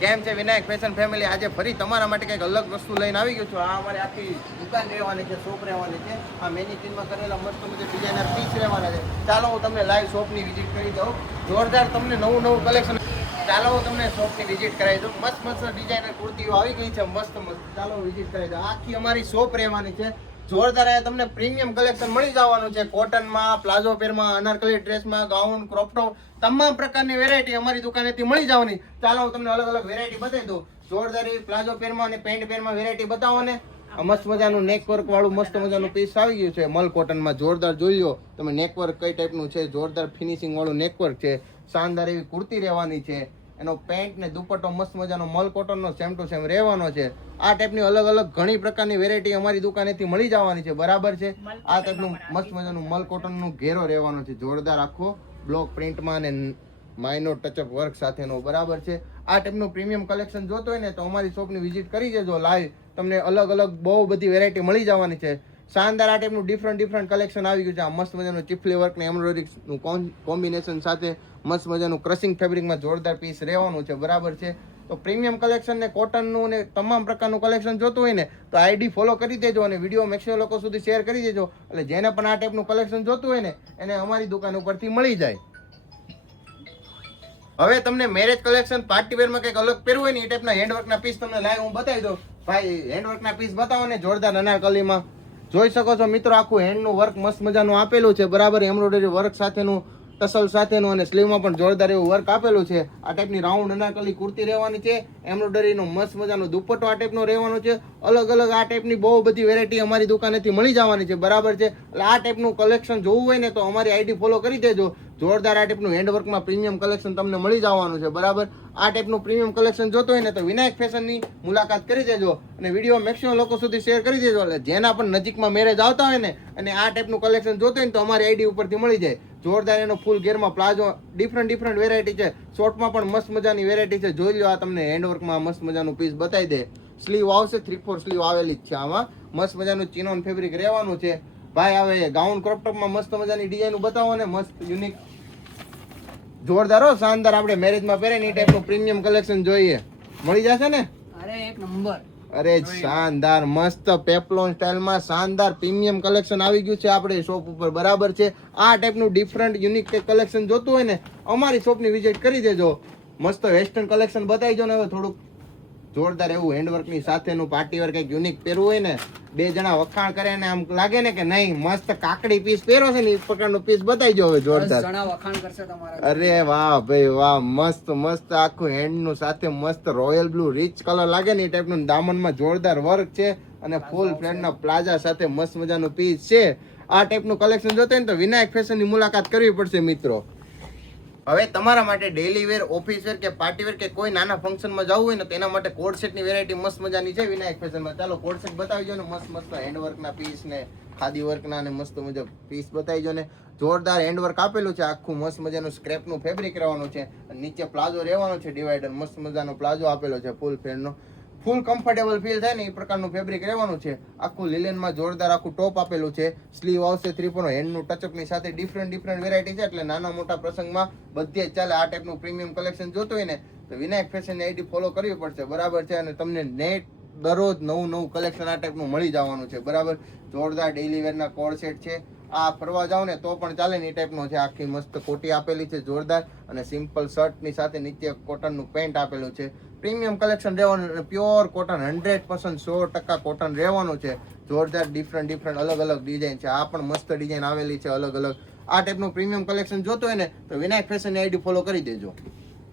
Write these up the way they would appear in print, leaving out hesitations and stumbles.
કેમ છે Vinayak fashion family? આજે ફરી તમારા માટે કંઈક અલગ વસ્તુ લઈને આવી ગયો છું. આ અમારી આખી દુકાન રહેવાની છે, શોપ રહેવાની છે. આ મેનિક્વિનમાં કરેલા મસ્ત મસ્ત ડિઝાઇનર પીસ રહેવાના છે. ચાલો હું તમને લાઈવ શોપની વિઝિટ કરી દઉં. જોરદાર તમને નવું કલેક્શન. ચાલો હું તમને શોપની વિઝિટ કરાવી દઉં. મસ્ત મસ્ત ડિઝાઇનર કુર્તીઓ આવી ગઈ છે, મસ્ત મસ્ત. ચાલો વિઝિટ કરાવી દઉં. આખી અમારી શોપ રહેવાની છે. જોરદાર તમને પ્રીમિયમ કલેક્શન મળી જવાનું છે. કોટનમાં, પ્લાઝો પેરમાં, અનારકલી ડ્રેસમાં, ગાઉન, ક્રોપ ટોપ, તમામ પ્રકારની વેરાયટી અમારી દુકાનેથી મળી જવાની. ચાલો હું તમને અલગ અલગ વેરાયટી બતાવી દઉં. જોરદાર એવી પ્લાઝો પેરમાં અને પેન્ટ પેરમાં વેરાયટી બતાવો ને. મસ્ત મજાનું નેક વર્ક વાળું મસ્ત મજાનું પીસ આવી ગયું છે મલ કોટનમાં. જોરદાર જોઈ લો તમે નેક વર્ક કઈ ટાઈપનું છે. જોરદાર ફિનિશિંગ વાળું નેક વર્ક છે. શાનદાર એવી કુર્તી રહેવાની છે. એનો પેન્ટ ને દુપટ્ટો મસ્ત મજાનો મલ કોટનનો સેમ ટુ સેમ રહેવાનો છે. આ ટાઈપની અલગ અલગ ઘણી પ્રકારની વેરાયટી અમારી દુકાનેથી મળી જવાની છે. બરાબર છે. આ ટાઈપનું મસ્ત મજાનું મલ કોટનનો ઘેરો રહેવાનો છે. જોરદાર આખો બ્લોક પ્રિન્ટમાં અને માઇનોર ટચઅપ વર્ક સાથેનો. બરાબર છે. આ ટાઈપનું પ્રીમિયમ કલેક્શન જોતો હોય ને તો અમારી શોપની વિઝિટ કરી દેજો. લાઈવ તમને અલગ અલગ બહુ બધી વેરાયટી મળી જવાની છે. શાનદાર આ ટાઈપનું ડિફરન્ટ કલેક્શન આવી ગયું છે. આ મસ્ત મજાનું ચીફલી વર્ક ને એમ્બ્રોઇડરીનું કોમ્બિનેશન સાથે મસ્ત મજાનું ક્રશિંગ ફેબ્રિકમાં જોરદાર પીસ રહેવાનું છે. બરાબર છે. તો પ્રીમિયમ કલેક્શન ને કોટનનું ને તમામ પ્રકારનું કલેક્શન જોતું હોય ને તો આઈડી ફોલો કરી દેજો અને વિડીયો મેક્સિમમ લોકો સુધી શેર કરી દેજો. એટલે જેને પણ આ ટાઈપનું કલેક્શન જોતું હોય ને એને અમારી દુકાન ઉપરથી મળી જાય. હવે તમને મેરેજ કલેક્શન પાર્ટી વેરમાં કંઈક અલગ પહેરવું હોય ને એ ટાઈપના હેન્ડવર્કના પીસ તમને લાઈવ હું બતાવી દઉં. ભાઈ હેન્ડવર્કના પીસ બતાવો ને. જોરદાર અનારકલીમાં જોઈ શકો છો મિત્રો, આખું હેન્ડનું વર્ક મસ્ત મજાનું આપેલું છે. બરાબર એમ્બ્રોઇડરી વર્ક સાથેનું, ટસલ સાથેનું અને સ્લીવમાં પણ જોરદાર એવું વર્ક આપેલું છે. આ ટાઈપની રાઉન્ડ અનારકલી કુર્તી રહેવાની છે. એમ્બ્રોઇડરીનો મસ્ત મજાનો દુપટ્ટો આ ટાઈપનો રહેવાનો છે. અલગ અલગ આ ટાઈપની બહુ બધી વેરાયટી અમારી દુકાનેથી મળી જવાની છે. બરાબર છે. એટલે આ ટાઈપનું કલેક્શન જોવું હોય ને તો અમારી આઈડી ફોલો કરી દેજો. જોરદાર આ ટાઈપનું હેન્ડવર્કમાં પ્રીમિયમ કલેક્શન તમને મળી જવાનું છે. બરાબર. આ ટાઈપનું પ્રીમિયમ કલેક્શન જોતો હોય ને તો વિનાયક ફેશનની મુલાકાત કરી દેજો અને વિડીયો મેક્સિમમ લોકો સુધી શેર કરી દેજો. એટલે જેના પણ નજીકમાં મેરેજ આવતા હોય ને અને આ ટાઈપનું કલેક્શન જોતો હોય ને તો અમારી આઈડી ઉપરથી મળી જાય. જોરદાર એનો ફૂલ ગેરમાં પ્લાઝો ડિફરન્ટ વેરાયટી છે. શોર્ટમાં પણ મસ્ત મજાની વેરાયટી છે. જોઈ લો આ તમને હેન્ડવર્કમાં મસ્ત મજાનું પીસ બતાવી દે. સ્લીવ આવશે, 3/4 સ્લીવ આવેલી જ છે. આમાં મસ્ત મજાનું ચિનોન ફેબ્રિક રહેવાનું છે. ભાઈ હવે ગાઉન ક્રોપ ટોપમાં મસ્ત મજાની ડિઝાઇન બતાવો ને. મસ્ત યુનિક જોરદાર હો, શાનદાર. આપણે મેરેજમાં પહેરે ને એ ટાઈપનું પ્રીમિયમ કલેક્શન જોઈએ મળી જશે ને. અરે એક નંબર. અરે શાનદાર મસ્ત પેપ્લોન સ્ટાઇલમાં શાનદાર પ્રીમિયમ કલેક્શન આવી ગયું છે આપણે શોપ ઉપર. બરાબર છે. આ ટાઈપનું ડિફરન્ટ યુનિક કલેક્શન જોતું હોય ને અમારી શોપની વિઝિટ કરી દેજો. મસ્ત વેસ્ટર્ન કલેક્શન બતાવીજો ને. હવે થોડુંક જોરદાર એવું હેન્ડવર્કની સાથેનું પાર્ટી વેર કંઈક યુનિક પહેરવું હોય ને, બે જણા વખાણ કરે ને આમ લાગે ને કે નહીં મસ્ત કાકડી પીસ પહેરો છે ને એ પ્રકારનું પીસ બતાવી જો હવે. જોરદાર વખાણ કરશે તમારા. અરે વાહ ભાઈ વાહ, મસ્ત મસ્ત આખું હેન્ડનું સાથે મસ્ત રોયલ બ્લુ રીચ કલર લાગે ને એ ટાઈપનું દામનમાં જોરદાર વર્ક છે અને ફૂલ ફ્રેન્ડના પ્લાઝા સાથે મસ્ત મજાનું પીસ છે. આ ટાઈપનું કલેક્શન જોતો હોય ને તો વિનાયક ફેશનની મુલાકાત કરવી પડશે મિત્રો. હવે તમારા માટે ડેલી વેર, ઓફિસ વેર કે પાર્ટી વેર કે કોઈ નાના ફંક્શનમાં જવું હોય ને તો એના માટે કોડ સેટની વેરાયટી મસ્ત મજાની છે વિનાયક ફેશનમાં. ચાલો કોડ સેટ બતાવી જો ને. મસ્ત મસ્ત હેન્ડવર્કના પીસ ને ખાદી વર્કના ને મસ્ત મજા પીસ બતાવી જો ને. જોરદાર હેન્ડવર્ક આપેલું છે. આખું મસ્ત મજાનું સ્ક્રેપનું ફેબ્રિક રહેવાનું છે. નીચે પ્લાઝો રહેવાનો છે ડિવાઈડર. મસ્ત મજાનો પ્લાઝો આપેલો છે ફૂલ ફ્રેન્ડનો. ફૂલ કમ્ફર્ટેબલ ફીલ થાય ને એ પ્રકારનું ફેબ્રિક રહેવાનું છે. આખું લિલેનમાં જોરદાર આખું ટોપ આપેલું છે. સ્લીવ આવશે 3/4 હેન્ડનું ટચઅપની સાથે ડિફરન્ટ વેરાયટી છે. એટલે નાના મોટા પ્રસંગમાં બધે જ ચાલે. આ ટાઈપનું પ્રીમિયમ કલેક્શન જોતું હોય ને તો વિનાયક ફેશનની આઈડી ફોલો કરવી પડશે. બરાબર છે. અને તમને નેટ દરરોજ નવું કલેક્શન આ ટાઈપનું મળી જવાનું છે. બરાબર. જોરદાર ડેલી વેરના કોડ સેટ છે. આ ફરવા જાવ ને તો પણ ચાલે ને એ ટાઈપનો છે. આખી મસ્ત કોટી આપેલી છે જોરદાર અને સિમ્પલ શર્ટની સાથે નીચે કોટનનું પેન્ટ આપેલું છે. પ્રીમિયમ કલેક્શન રહેવાનું અને પ્યોર કોટન 100% 100% કોટન રહેવાનું છે. જોરદાર ડિફરન્ટ અલગ અલગ ડિઝાઇન છે. આ પણ મસ્ત ડિઝાઇન આવેલી છે અલગ અલગ. આ ટાઈપનું પ્રીમિયમ કલેક્શન જોતો હોય ને તો વિનાયક ફેશનની આઈડી ફોલો કરી દેજો.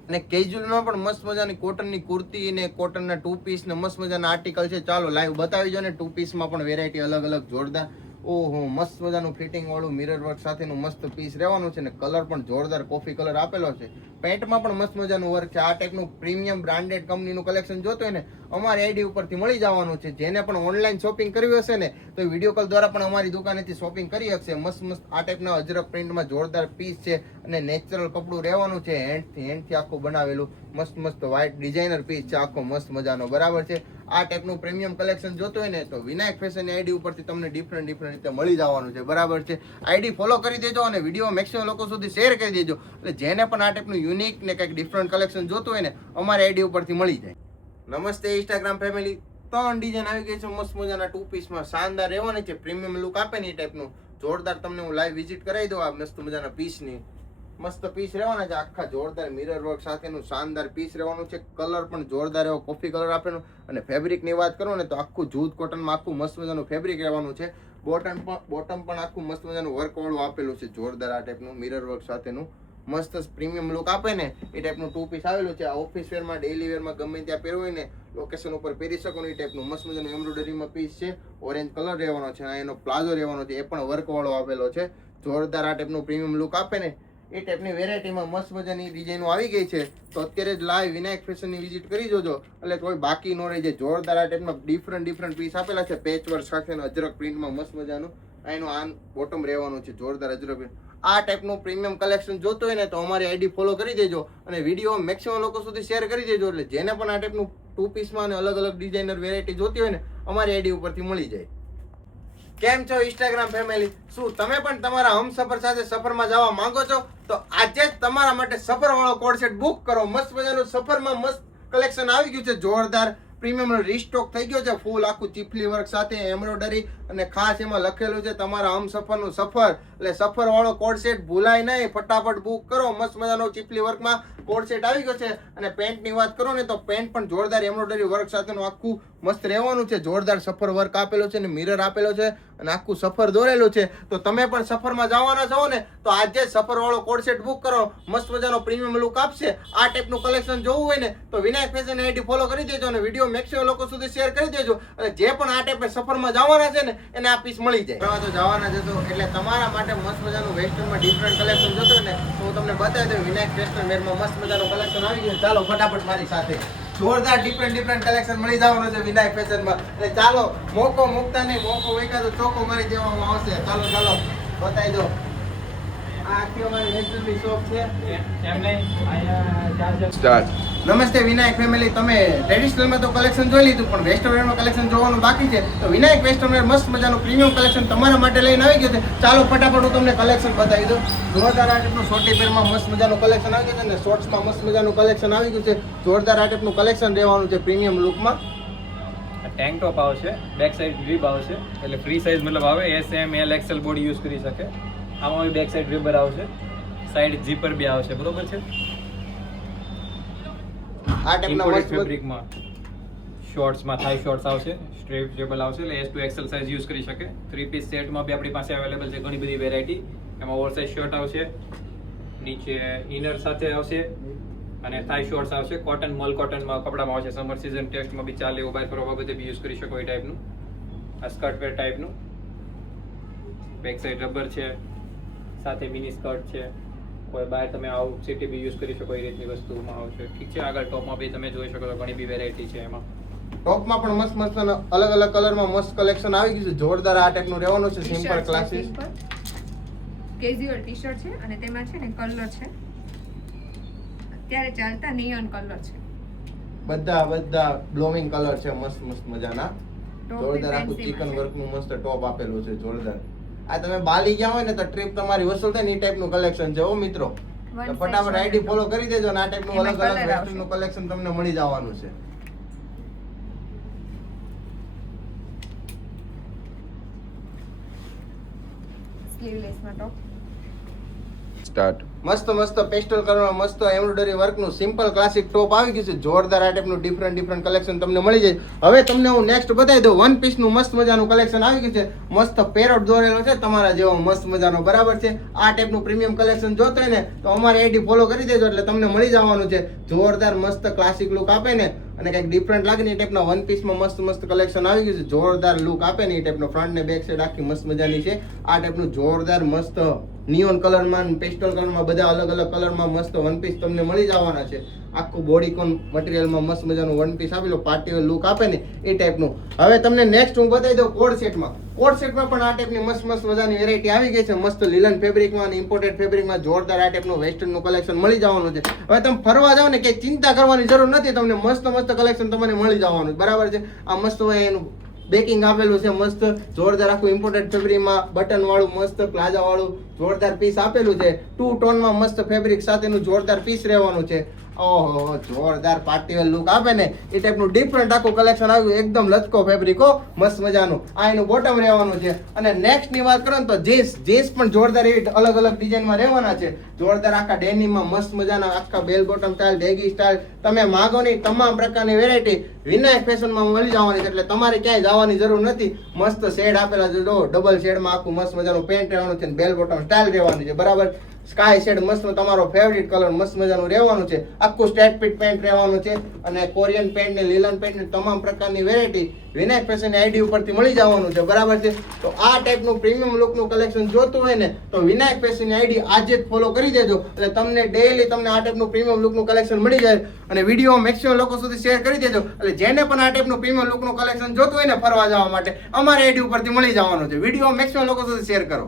અને કેઝ્યુઅલમાં પણ મસ્ત મજાની કોટનની કુર્તી ને કોટનના 2 પીસ ને મસ્ત મજાના આર્ટિકલ છે. ચાલો લાઈવ બતાવી જો ને. 2 પીસમાં પણ વેરાયટી અલગ અલગ જોરદાર. ઓહો, મસ્ત મજાનું ફિટિંગ વાળું મિરર વર્ક સાથેનું મસ્ત પીસ રહેવાનું છે ને કલર પણ જોરદાર કોફી કલર આપેલો છે. પેન્ટમાં પણ મસ્ત મજાનું વર્ક છે. આ ટાઈપનું પ્રીમિયમ બ્રાન્ડેડ કંપનીનું કલેક્શન જોતો હોય ને અમારી આઈડી ઉપરથી મળી જવાનું છે. જેને પણ ઓનલાઈન શોપિંગ કરવી હશે ને તો વિડીયો કોલ દ્વારા પણ અમારી દુકાનેથી શોપિંગ કરી શકશે. મસ્ત આ ટાઈપના અજરક પ્રિન્ટમાં જોરદાર પીસ છે. અને નેચરલ કપડું રહેવાનું છે, હેન્ડથી આખું બનાવેલું મસ્ત મસ્ત વ્હાઇટ ડિઝાઇનર પીસ છે, આખો મસ્ત મજાનો, બરાબર છે. આ ટાઈપનું પ્રીમિયમ કલેક્શન જોતું હોય ને તો વિનાયક ફેશન આઈડી ઉપરથી તમને ડિફરન્ટ રીતે મળી જવાનું છે, બરાબર છે. આઈડી ફોલો કરી દેજો અને વિડીયો મેક્સિમમ લોકો સુધી શેર કરી દેજો, એટલે જેને પણ આ ટાઈપનું યુનિક ને કંઈક ડિફરન્ટ કલેક્શન જોતું હોય ને અમારી આઈડી ઉપરથી મળી જાય. નમસ્તે ઇન્સ્ટાગ્રામ ફેમિલી. 3 ડિઝાઇન આવી ગઈ છે મસ્ત મજાના 2 પીસમાં, શાનદાર રહેવાની છે, પ્રીમિયમ લુક આપે ને એ ટાઈપનું જોરદાર. તમને હું લાઈવ વિઝિટ કરાવી દઉં આ મસ્ત મજાના પીસની. મસ્ત પીસ રહેવાના છે, આખા જોરદાર મિરર વર્ક સાથેનું શાનદાર પીસ રહેવાનું છે. કલર પણ જોરદાર એવો કોફી કલર આપેલો, અને ફેબ્રિકની વાત કરું ને તો આખું જૂત કોટનમાં આખું મસ્ત મજાનું ફેબ્રિક રહેવાનું છે. બોટમ પણ આખું મસ્ત મજાનું વર્ક વાળું આપેલું છે, જોરદાર આ ટાઈપનું મિરર વર્ક સાથેનું મસ્ત પ્રીમિયમ લુક આપે ને એ ટાઈપનું 2 પીસ આવેલું છે. આ ઓફિસ વેરમાં, ડેઈલી વેરમાં ગમે ત્યાં પહેરવું હોય ને લોકેશન ઉપર પહેરી શકો ને એ ટાઈપનું મસ્ત મજાનું એમ્બ્રોઇડરીમાં પીસ છે. ઓરેન્જ કલર રહેવાનો છે, એનો પ્લાઝો રહેવાનો છે, એ પણ વર્ક વાળો આપેલો છે. જોરદાર આ ટાઈપનું પ્રીમિયમ લુક આપે ને એ ટાઈપની વેરાયટીમાં મસ્ત મજાની ડિઝાઇનો આવી ગઈ છે. તો અત્યારે જ લાઈવ વિનાયક ફેશનની વિઝિટ કરી જોજો, એટલે કોઈ બાકી ન રહી જાય. જોરદાર આ ટાઈપના ડિફરન્ટ પીસ આપેલા છે, પેચ વર્ક સાથેનો અજરક પ્રિન્ટમાં મસ્ત મજાનું. એનું આ બોટમ રહેવાનું છે, જોરદાર અજરક પ્રિન્ટ. આ ટાઈપનું પ્રીમિયમ કલેક્શન જોતું હોય ને તો અમારી આઈડી ફોલો કરી દેજો અને વિડીયો મેક્સિમમ લોકો સુધી શેર કરી દેજો, એટલે જેને પણ આ ટાઈપનું 2 પીસમાં અને અલગ અલગ ડિઝાઇનર વેરાયટી જોતી હોય ને અમારી આઈડી ઉપરથી મળી જાય. કેમ છો ઇન્સ્ટાગ્રામ ફેમિલી? શું તમે પણ તમારા હમસફર સાથે સફરમાં જવા માંગો છો? તો આજે જ તમારા માટે સફર વાળો કોડ સેટ બુક કરો. મસ્ત મજાનું સફરમાં મસ્ત કલેક્શન આવી ગયું છે, જોરદાર પ્રીમિયમ રીસ્ટોક થઈ ગયો છે, ફૂલ આખું ચીફલી વર્ક સાથે એમ્બ્રોઇડરી, અને ખાસ એમાં લખેલું છે તમારા હમસફરનું સફર, એટલે સફર વાળો કોડ સેટ ભૂલાય નહીં, ફટાફટ બુક કરો. મસ્ત મજાનો ચીફલી વર્કમાં કોડ સેટ આવી ગયો છે. અને પેન્ટની વાત કરો ને તો પેન્ટ પણ જોરદાર એમ્બ્રોઇડરી વર્ક સાથેનું આખું મસ્ત રહેવાનું છે, જોરદાર સફર વર્ક આપેલો છે અને મિરર આપેલો છે અને આખું સફર દોરેલું છે. તો તમે પણ સફરમાં જવાના છો ને તો આજે જ સફર વાળો કોડ સેટ બુક કરો. મસ્ત મજાનો પ્રીમિયમ લુક આપશે. આ ટાઈપનું કલેક્શન જોવું હોય ને તો વિનાયક ફેશન આઈડી ફોલો કરી દેજો અને વિડીયો મેક્સિમમ લોકો સુધી શેર કરી દેજો, અને જે પણ આ ટાઈપે સફરમાં જવાના છે ને એને આ પીસ મળી જાય. તો જવાના છે તો એટલે તમારા માટે મસ્ત મજાનું વેસ્ટર્નમાં ડિફરન્ટ કલેક્શન જોતો ને તો હું તમને બતાવી દઉં. વિનાયક વેસ્ટર્ન વેરમાં મસ્ત મજાનું કલેક્શન આવી ગયું. ચાલો ફટાફટ મારી સાથે જોરદાર ડિફરન્ટ કલેક્શન મળી જવાનું છે વિનાયક ફેશનમાં. એટલે ચાલો મોકો મૂકતા નહીં, મોકો મૂક્યા તો ચોખ્ખો મારી દેવામાં આવશે. ચાલો બતાવી દો. આ આખી અમારી વેસ્ટર્નની શોપ છે. સ્ટાર્ટ. નમસ્તે વિનાયક ફેમિલી. તમે ટ્રેડિશનલમાં તો કલેક્શન જોઈ લીધું, પણ વેસ્ટર્ન વેરમાં કલેક્શન જોવાનું બાકી છે. તો વિનાયક વેસ્ટર્ન વેર મસ્ત મજાનું પ્રીમિયમ કલેક્શન તમારા માટે લઈને આવી ગયું છે. ચાલો ફટાફટ હું તમને કલેક્શન બતાવી દઉં. જોરદાર આ ટાઈપનું શોર્ટી પેરમાં મસ્ત મજાનું કલેક્શન આવી ગયું છે, અને શોર્ટ્સમાં મસ્ત મજાનું કલેક્શન આવી ગયું છે. જોરદાર આ ટાઈપનું કલેક્શન રહેવાનું છે પ્રીમિયમ લુકમાં. ટેન્ક ટોપ આવશે, બેક સાઈડ રિબ આવશે, એટલે ફ્રી સાઈઝ મતલબ આવે, S M L XL body use કરી શકે. આમાં બી બેક સાઈડ રિબર આવશે, સાઈડ ઝીપર બી આવશે, બરોબર છે. આ ટાઈપના મસ્ત ફેબ્રિકમાં શોર્ટ્સમાં થાઈ શોર્ટ્સ આવશે, સ્ટ્રેચેબલ આવશે, એટલે S to XL size use કરી શકે. 3 પીસ સેટમાં બી આપણી પાસે અવેલેબલ છે ઘણી બધી વેરાયટી. એમાં ઓવરસાઇઝ શર્ટ આવશે, નીચે ઇનર સાથે આવશે, અને થાઈ શોર્ટ્સ આવશે. કોટન મલ કોટનમાં કપડામાં આવશે, સમર સિઝન ટેસ્ટમાં બી ચાલે એવું, બહાર ફરવા બધે બી યુઝ કરી શકો એ ટાઈપનું. આ સ્કર્ટ વેર ટાઈપનું, બેક સાઈડ રબર છે, સાથે મિની સ્કર્ટ છે. કોઈ બહાર તમે આઉટ સિટી બી યુઝ કરી શકો એ રીતની વસ્તુમાં આવશે. ઠીક છે. આગળ ટોપમાં બી તમે જોઈ શકો તો ઘણી બી વેરાયટી છે. એમાં ટોપમાં પણ મસ્ત અલગ અલગ કલરમાં મસ્ત કલેક્શન આવી ગયું છે. જોરદાર આ ટાઈપનું રહેવાનું છે, સિમ્પલ ક્લાસીસ કેઝ્યુઅલ ટી-શર્ટ છે, અને તેમાં છે ને કલર છે અત્યારે ચાલતા નિયોન કલર છે. બધા બ્લોમિંગ કલર છે, મસ્ત મજાના. ટોપ જોરદાર આખું ફેન્સી ચિકન માં વર્કનું મસ્ત ટોપ આપેલું છે, જોરદાર. આ તમે બાલી ગયા હોય ને તો ટ્રીપ તમારી વસૂલ થાય ને એ ટાઈપનું કલેક્શન છે હો મિત્રો. તો ફટાફટ આઈડી ફોલો કરી દેજો અને આ ટાઈપનું એમાં અલગ અલગ colour વેસ્ટર્નનું કલેક્શન તમને મળી જવાનું છે. સ્લીવલેસમાં ટોપ. સ્ટાર્ટ. મસ્ત પેસ્ટલ કલરમાં મસ્ત એમ્બ્રોઇડરી વર્કનું સિમ્પલ ક્લાસિક ટોપ આવી ગયું છે. જોરદાર આ ટાઈપનું ડિફરન્ટ કલેક્શન તમને મળી જાય. હવે તમને હું નેક્સ્ટ બતાવી દઉં. 1 પીસનું મસ્ત મજાનું કલેક્શન આવી ગયું છે. મસ્ત પેરોટ દોરેલો છે તમારા જેવો મસ્ત મજાનો, બરાબર છે. આ ટાઈપનું પ્રીમિયમ કલેક્શન જોતો હોય ને તો અમારી આઈડી ફોલો કરી દેજો, એટલે તમને મળી જવાનું છે. જોરદાર મસ્ત ક્લાસિક લુક આપે ને અને કંઈક ડિફરન્ટ લાગે ને એ ટાઈપના 1 પીસમાં મસ્ત કલેક્શન આવી ગયું છે. જોરદાર લુક આપે ને એ ટાઈપનો ફ્રન્ટ ને બેક સાઈડ આખી મસ્ત મજાની છે. આ ટાઈપનું જોરદાર મસ્ત નિયોન કલરમાં પેસ્ટલ કલરમાં બધા અલગ અલગ કલરમાં મસ્ત વન પીસ તમને મળી જવાના છે. આખું બોડીકોન મટીરિયલમાં મસ્ત મજાનું વન પીસ આપેલું પાર્ટી વેર લુક આપે ને એ ટાઈપનું. હવે તમને નેક્સ્ટ હું બતાવી દઉં કોડ સેટમાં. કોડ સેટમાં પણ આ ટાઈપની મસ્ત મસ્ત મજાની વેરાયટી આવી ગઈ છે. મસ્ત લીલન ફેબ્રિકમાં અને ઇમ્પોર્ટેડ ફેબ્રિકમાં જોરદાર આ ટાઈપનું વેસ્ટર્નનું કલેક્શન મળી જવાનું છે. હવે તમે ફરવા જાઓ ને કે ચિંતા કરવાની જરૂર નથી, તમને મસ્ત મસ્ત કલેક્શન તમને મળી જવાનું છે. બરાબર છે. આ મસ્ત એનું બેકિંગ આપેલું છે, મસ્ત જોરદાર આખું ઇમ્પોર્ટેડ ફેબ્રિકમાં બટન વાળું મસ્ત પ્લાઝા વાળું જોરદાર પીસ આપેલું છે. 2 ટોનમાં મસ્ત ફેબ્રિક સાથેનું જોરદાર પીસ રહેવાનું છે. ઓહો જોરદાર પાર્ટી વેર લુક આપે ને એ ટાઈપનું ડિફરન્ટ આખું કલેક્શન આવ્યું. એકદમ લચકો ફેબ્રિક હો, મસ્ત મજાનું. આ એનું બોટમ રહેવાનું છે. અને નેક્સ્ટ ની વાત કરો ને તો જીન્સ પણ જોરદાર એવી અલગ અલગ ડિઝાઇનમાં રહેવાના છે. જોરદાર આખા ડેનીમાં મસ્ત મજાના આખા બેલ બોટમ સ્ટાઇલ, બેગી સ્ટાઇલ, તમે માંગો ની તમામ પ્રકારની વેરાયટી વિનાયક ફેશનમાં મળી જવાની છે. એટલે તમારે ક્યાંય જવાની જરૂર નથી. મસ્ત શેડ આપેલા છે, જો ડબલ શેડમાં આખું મસ્ત મજાનું પેન્ટ રહેવાનું છે, બેલ બોટમ સ્ટાઇલ રહેવાની છે. બરાબર. સ્કાય શેડ મસ્ત તમારો ફેવરિટ કલર મસ્ત મજાનું રહેવાનું છે. આખું સ્ટેટ ફિટ પેન્ટ રહેવાનું છે. અને કોરિયન પેન્ટ ને લીલન પેન્ટ ને તમામ પ્રકારની વેરાયટી વિનાયક ફેશન આઈડી ઉપરથી મળી જવાનું છે. બરાબર છે. તો આ ટાઈપનું પ્રીમિયમ લુકનું કલેક્શન જોતું હોય ને તો વિનાયક ફેશન આઈડી આજે જ ફોલો કરી દેજો. એટલે તમને ડેઈલી તમને આ ટાઈપનું પ્રીમિયમ લુકનું કલેક્શન મળી જાય. અને વિડીયો મેક્સિમમ લોકો સુધી શેર કરી દેજો. એટલે જેને પણ આ ટાઈપનું પ્રીમિયમ લુકનું કલેક્શન જોતું હોય ને ફરવા જવા માટે અમારી આઈડી ઉપરથી મળી જવાનું છે. વિડીયો મેક્સિમમ લોકો સુધી શેર કરો.